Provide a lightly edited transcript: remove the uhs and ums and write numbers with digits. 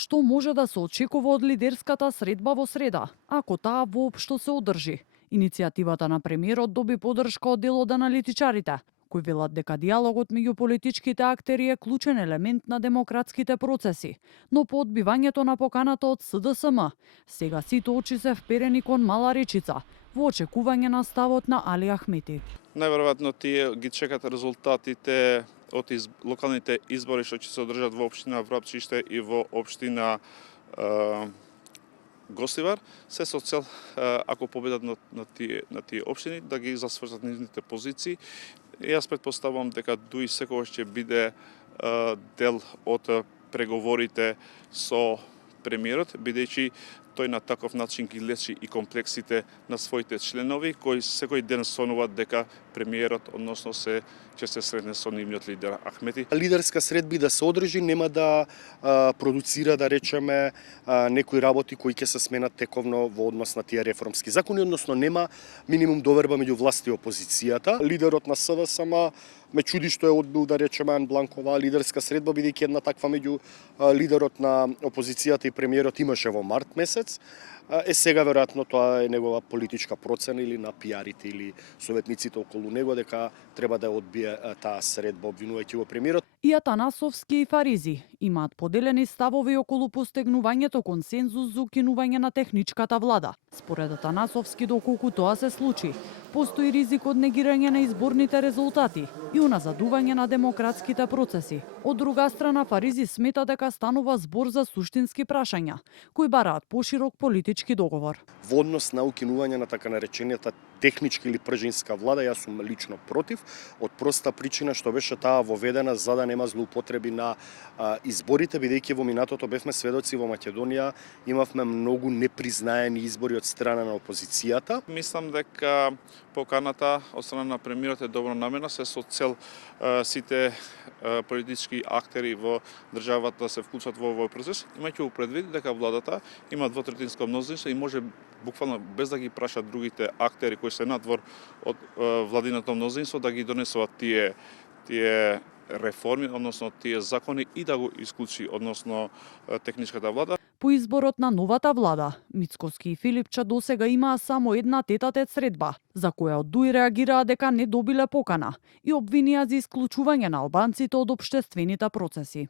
Што може да се очекува од лидерската средба во среда, ако таа воопшто се одржи? Иницијативата на премиерот доби поддршка од дел од аналитичарите, кои велат дека диалогот меѓу политичките актери е клучен елемент на демократските процеси, но по одбивањето на поканата од СДСМ, сега сите очи се вперени кон Мала Речица, во очекување на ставот на Али Ахмети. Најверојатно тие ги чекат резултатите од локалните избори што ќе се одржат во општина Врапчиште и во општина Гостивар, се со цел ако победат на тие општини да ги засвртат нивните позиции. Јас претпоставувам дека дуи секогаш ќе биде дел од преговорите со премиерот, бидејќи тој на таков начин ги лечи и комплексите на своите членови, кои секој ден сонуваат дека премиерот, односно ќе се сретне со нивниот лидер Ахмети. Лидерска средби да се одржи нема да продуцира, да речеме, некои работи кои ќе се сменат тековно во однос на тие реформски закони, односно нема минимум доверба меѓу власт и опозицијата. Лидерот на СДСМ ме чуди што е одбил, да речеме, ан бланко оваа лидерска средба, бидејќи една таква меѓу лидерот на опозицијата и премиерот имаше во март месец. Сега веројатно тоа е негова политичка процена или на пиарите или советниците околу него дека треба да одбие таа средба, обвинувајќи го премиерот. И Атанасовски и Фаризи имаат поделени ставови околу постигнувањето консензус за укинување на техничката влада. Според Атанасовски, доколку тоа се случи, постои ризик од негирање на изборните резултати и уназадување на демократските процеси. Од друга страна, Фаризи смета дека станува збор за суштински прашања, кои бараат поширок политички договор. Во однос на укинување на така наречената техничка или пржинска влада, јас сум лично против, од проста причина што беше таа воведена за да нема злоупотреби на изборите, бидејќи во минатото бевме сведоци во Македонија, имавме многу непризнаени избори од страна на опозицијата. Мислам дека поканата од страна на премиерот е добронамерна, се со цел сите политички актери во државата да се вклучат во овој процес, имајќи го предвид дека владата има двотретинско мнозинство и може буквално без да ги праша другите актери кои се надвор од владиното мнозинство да ги донесуваат тие реформи, односно тие закони и да го исклучи, односно техничката влада. По изборот на новата влада, Мицкоски и Филипча досега имаа само една тет-а-тет средба, за која од ДУИ реагираа дека не добиле покана и обвинија за исклучување на албанците од општествените процеси.